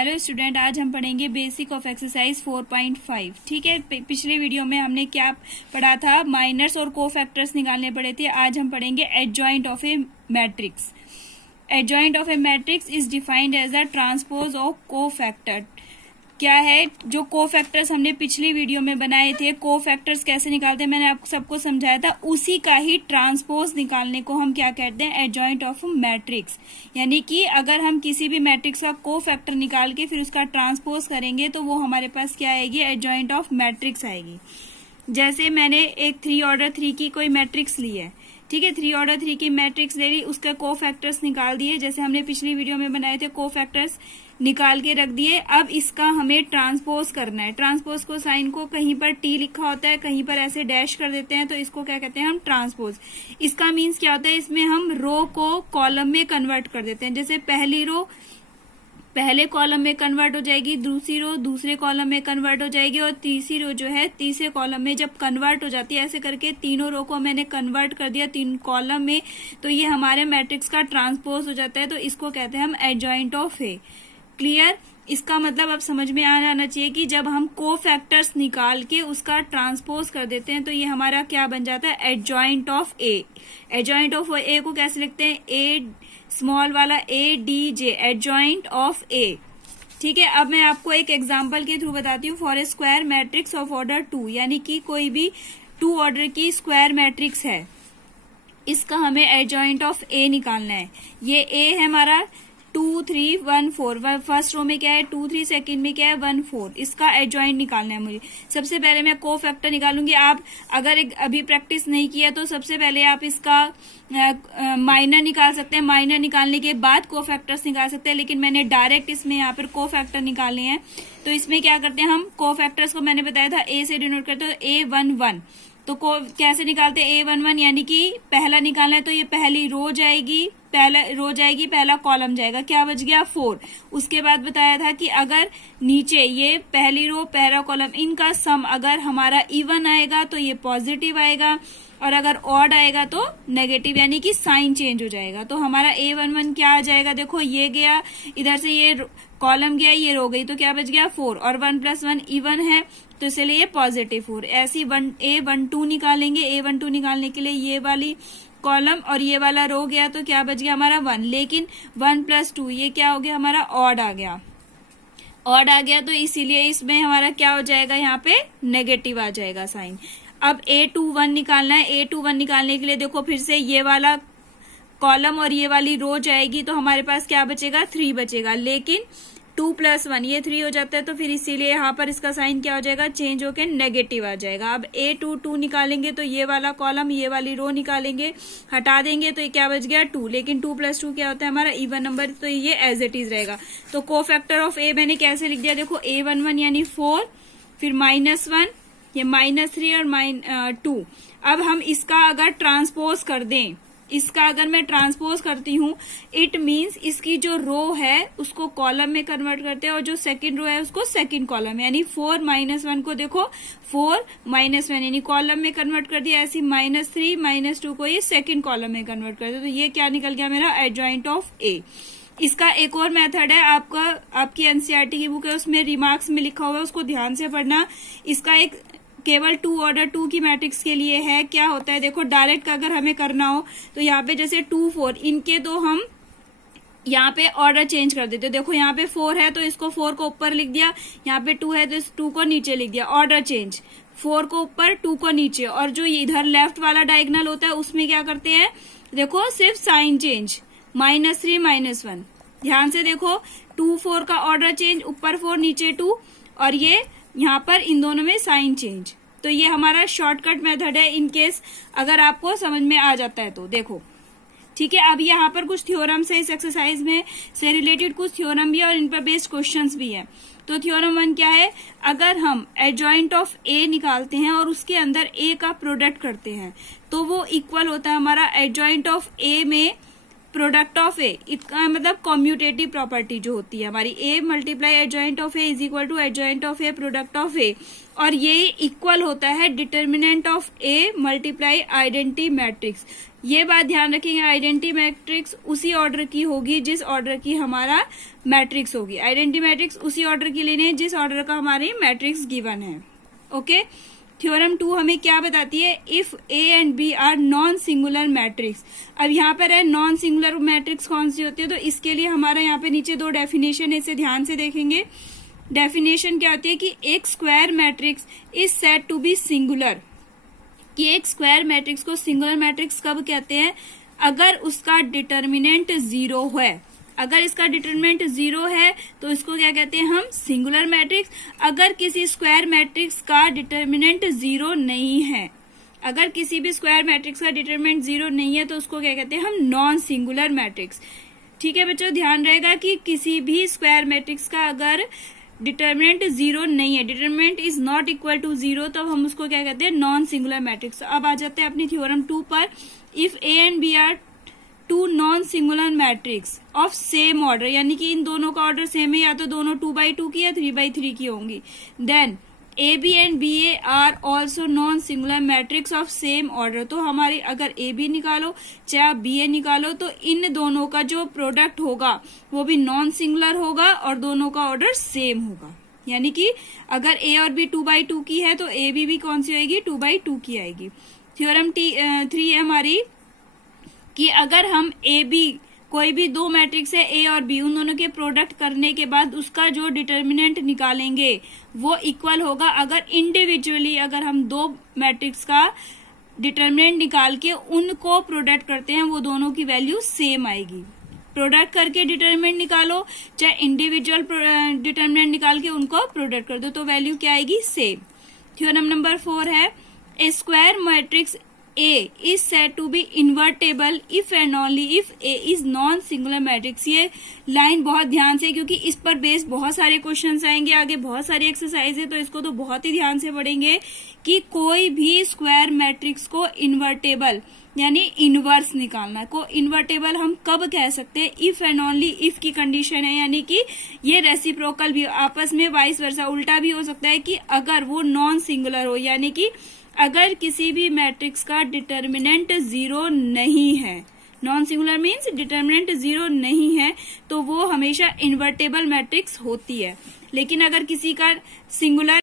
Hello student, आज हम पढ़ेंगे बेसिक ऑफ एक्सरसाइज 4.5। ठीक है, पिछले वीडियो में हमने क्या पढ़ा था, माइनर्स और कोफैक्टर्स निकालने पड़े थे। आज हम पढ़ेंगे adjoint of a matrix. Adjoint of a matrix is defined as a transpose of cofactor. क्या है, जो कोफैक्टर्स हमने पिछली वीडियो में बनाए थे, कोफैक्टर्स कैसे निकालते हैं मैंने आपको सबको समझाया था, उसी का ही ट्रांसपोज निकालने को हम क्या कहते हैं, एडजॉइंट ऑफ मैट्रिक्स। यानी कि अगर हम किसी भी मैट्रिक्स का कोफैक्टर निकाल के फिर उसका ट्रांसपोज करेंगे तो वो हमारे पास क्या आएगी, एडजॉइंट ऑफ मैट्रिक्स आएगी। जैसे मैंने एक 3 ऑर्डर 3 की कोई मैट्रिक्स ली है, ठीक है, 3 ऑर्डर 3 की मैट्रिक्स ले ली, उसका कोफैक्टर्स निकाल दिए, जैसे हमने पिछली वीडियो में बनाए थे, कोफैक्टर्स निकाल के रख दिए। अब इसका हमें ट्रांसपोज करना है। ट्रांसपोज को साइन को कहीं पर टी लिखा होता है, कहीं पर ऐसे डैश कर देते हैं, तो इसको क्या कहते हैं हम, ट्रांसपोज। इसका मीन्स क्या होता है, इसमें हम रो को कॉलम में कन्वर्ट कर देते हैं। जैसे पहली रो पहले कॉलम में कन्वर्ट हो जाएगी, दूसरी रो दूसरे कॉलम में कन्वर्ट हो जाएगी, और तीसरी रो जो है तीसरे कॉलम में जब कन्वर्ट हो जाती है, ऐसे करके तीनों रो को मैंने कन्वर्ट कर दिया 3 कॉलम में, तो ये हमारे मैट्रिक्स का ट्रांसपोज हो जाता है। तो इसको कहते हैं हम एडजॉइंट ऑफ ए। क्लियर? इसका मतलब अब समझ में आ जाना चाहिए कि जब हम कोफैक्टर्स निकाल के उसका ट्रांसपोज कर देते हैं तो ये हमारा क्या बन जाता है, adjoint of A. Adjoint of A को कैसे लिखते हैं, ए स्मॉल वाला A D J, adjoint of A. ठीक है, अब मैं आपको एक एग्जांपल के थ्रू बताती हूँ। For a square matrix of order 2, यानी कि कोई भी 2 ऑर्डर की स्क्वायर मैट्रिक्स है, इसका हमें एडजॉइंट ऑफ ए निकालना है। ये ए है हमारा 2 3 1 4, फर्स्ट रो में क्या है 2 3, सेकंड में क्या है 1 4, इसका एडजॉइंट निकालना है मुझे। सबसे पहले मैं कोफैक्टर निकालूंगी। आप अगर अभी प्रैक्टिस नहीं किया तो सबसे पहले आप इसका माइनर निकाल सकते हैं, माइनर निकालने के बाद कोफैक्टर्स निकाल सकते हैं, लेकिन मैंने डायरेक्ट इसमें यहाँ पर कोफैक्टर निकाले हैं। तो इसमें क्या करते हैं हम, कोफैक्टर्स को मैंने बताया था ए से डिनोट करते हैं, तो A11। तो कैसे निकालते हैं, A11 यानी कि पहला निकालना है तो ये पहली रो जाएगी, पहला कॉलम जाएगा, क्या बच गया 4। उसके बाद बताया था कि अगर नीचे ये पहली रो पहला कॉलम इनका सम अगर हमारा इवन आएगा तो ये पॉजिटिव आएगा, और अगर ऑड आएगा तो नेगेटिव, यानी कि साइन चेंज हो जाएगा। तो हमारा A11 क्या आ जाएगा, देखो ये गया, इधर से ये कॉलम गया, ये रो गई, तो क्या बच गया 4, और 1 + 1 इवन है तो इसलिए ये पॉजिटिव 4। ऐसी A12 निकालेंगे। A12 निकालने के लिए ये वाली कॉलम और ये वाला रो गया, तो क्या बच गया हमारा 1, लेकिन 1 + 2 ये क्या हो गया हमारा, ऑड आ गया। ऑड आ गया तो इसीलिए इसमें हमारा क्या हो जाएगा, यहाँ पे नेगेटिव आ जाएगा साइन। अब A21 निकालना है। A21 निकालने के लिए देखो फिर से ये वाला कॉलम और ये वाली रो जाएगी, तो हमारे पास क्या बचेगा, 3 बचेगा, लेकिन 2 + 1 ये 3 हो जाता है, तो फिर इसीलिए यहाँ पर इसका साइन क्या हो जाएगा, चेंज होकर नेगेटिव आ जाएगा। अब A22 निकालेंगे तो ये वाला कॉलम ये वाली रो निकालेंगे, हटा देंगे तो ये क्या बच गया 2, लेकिन 2 + 2 क्या होता है हमारा इवन नंबर, तो ये एज इट इज रहेगा। तो कोफैक्टर ऑफ ए मैंने कैसे लिख दिया, देखो A11 यानी 4, फिर -1, ये -3 और 2। अब हम इसका अगर ट्रांसपोज कर दें, इसका अगर मैं ट्रांसपोज करती हूँ, इट मीन्स इसकी जो रो है उसको कॉलम में कन्वर्ट करते हैं, और जो सेकंड रो है उसको सेकंड कॉलम, यानी 4 - 1 को देखो 4 - 1 यानी कॉलम में कन्वर्ट कर दिया, ऐसी -3 - 2 को ये सेकंड कॉलम में कन्वर्ट कर दिया। तो ये क्या निकल गया मेरा, एडजॉइंट ऑफ ए। इसका एक और मेथड है, आपकी एनसीईआरटी की बुक है उसमें रिमार्क्स में लिखा हुआ है, उसको ध्यान से पढ़ना। इसका एक केवल 2 ऑर्डर 2 की मैट्रिक्स के लिए है। क्या होता है, देखो डायरेक्ट अगर हमें करना हो तो यहाँ पे जैसे 2 4 इनके तो हम यहाँ पे ऑर्डर चेंज कर देते। देखो यहाँ पे 4 है तो इसको 4 को ऊपर लिख दिया, यहाँ पे 2 है तो इस 2 को नीचे लिख दिया, ऑर्डर चेंज, 4 को ऊपर 2 को नीचे। और जो इधर लेफ्ट वाला डायगोनल होता है उसमें क्या करते हैं, देखो सिर्फ साइन चेंज, -3 - 1। ध्यान से देखो 2 4 का ऑर्डर चेंज, ऊपर 4 नीचे 2, और ये यहाँ पर इन दोनों में साइन चेंज। तो ये हमारा शॉर्टकट मेथड है, इन केस अगर आपको समझ में आ जाता है तो देखो। ठीक है, अब यहाँ पर कुछ थ्योरम्स है इस एक्सरसाइज में से रिलेटेड, कुछ थ्योरम भी है और इन पर बेस्ड क्वेश्चंस भी है। तो थ्योरम 1 क्या है, अगर हम एडजॉइंट ऑफ ए निकालते हैं और उसके अंदर ए का प्रोडक्ट करते हैं तो वो इक्वल होता है हमारा एडजॉइंट ऑफ ए में प्रोडक्ट ऑफ ए। इसका मतलब कॉम्यूटेटिव प्रॉपर्टी जो होती है हमारी, A multiply adjoint of A is equal to adjoint of A product of A, और ये इक्वल होता है determinant of A multiply identity matrix. ये बात ध्यान रखेंगे, आइडेंटिटी मैट्रिक्स उसी ऑर्डर की होगी जिस ऑर्डर की हमारा मैट्रिक्स होगी। आइडेंटिटी मैट्रिक्स उसी ऑर्डर की लेनी है जिस ऑर्डर का हमारी मैट्रिक्स गिवन है। ओके, थ्योरम 2 हमें क्या बताती है, if A and B are non singular matrix. अब यहाँ पर है नॉन सिंगुलर मैट्रिक्स कौन सी होती है, तो इसके लिए हमारा यहाँ पे नीचे 2 डेफिनेशन है, इसे ध्यान से देखेंगे। डेफिनेशन क्या होती है कि एक square matrix is said to be singular, कि एक स्क्वायर मैट्रिक्स को सिंगुलर मैट्रिक्स कब कहते हैं, अगर उसका डिटर्मिनेंट 0 है। अगर इसका डिटरमिनेंट 0 है तो इसको क्या कहते हैं हम, सिंगुलर मैट्रिक्स। अगर किसी स्क्वायर मैट्रिक्स का डिटरमिनेंट 0 नहीं है, अगर किसी भी स्क्वायर मैट्रिक्स का डिटरमिनेंट 0 नहीं है तो उसको क्या कहते हैं हम, नॉन सिंगुलर मैट्रिक्स। ठीक है बच्चों, ध्यान रहेगा कि किसी भी स्क्वायर मैट्रिक्स का अगर डिटरमिनेंट 0 नहीं है, determinant is not equal to 0, तब हम उसको क्या कहते हैं, नॉन सिंगुलर मैट्रिक्स। अब आ जाते हैं अपनी थ्योरम 2 पर। If A and B are two non singular matrix of same order, यानी कि इन दोनों का ऑर्डर सेम है, या तो दोनों 2x2 की या 3x3 की होंगी, then A B and B A are also non singular matrix of same order. तो हमारी अगर ए बी निकालो चाहे आप बी ए निकालो, तो इन दोनों का जो प्रोडक्ट होगा वो भी नॉन सिंगुलर होगा और दोनों का ऑर्डर सेम होगा। यानी कि अगर ए और बी 2x2 की है तो ए बी भी कौन सी आएगी, 2x2 की आएगी। थ्योरम 3 है हमारी कि अगर हम ए बी, कोई भी 2 मैट्रिक्स है ए और बी, उन दोनों के प्रोडक्ट करने के बाद उसका जो डिटर्मिनेंट निकालेंगे वो इक्वल होगा अगर इंडिविजुअली, अगर हम 2 मैट्रिक्स का डिटर्मिनेंट निकाल के उनको प्रोडक्ट करते हैं, वो दोनों की वैल्यू सेम आएगी। प्रोडक्ट करके डिटर्मिनेंट निकालो चाहे इंडिविजुअल डिटर्मिनेंट निकाल के उनको प्रोडक्ट कर दो, तो वैल्यू क्या आएगी, सेम। थ्योरम नंबर 4 है, A square matrix A is said to be invertible if and only if A is non singular matrix। ये लाइन बहुत ध्यान से, क्योंकि इस पर बेस बहुत सारे क्वेश्चंस आएंगे, आगे बहुत सारी एक्सरसाइज है, तो इसको तो बहुत ही ध्यान से पढ़ेंगे कि कोई भी स्क्वायर मैट्रिक्स को इन्वर्टेबल यानी इनवर्स निकालना को इन्वर्टेबल हम कब कह सकते हैं, इफ एंड ओनली इफ की कंडीशन है, यानी कि ये रेसिप्रोकल भी, आपस में वाइस वर्सा उल्टा भी हो सकता है कि अगर वो नॉन सिंगुलर हो, यानी कि अगर किसी भी मैट्रिक्स का डिटर्मिनेंट 0 नहीं है, नॉन सिंगुलर मीन्स डिटर्मिनेंट 0 नहीं है, तो वो हमेशा इन्वर्टेबल मैट्रिक्स होती है। लेकिन अगर किसी का सिंगुलर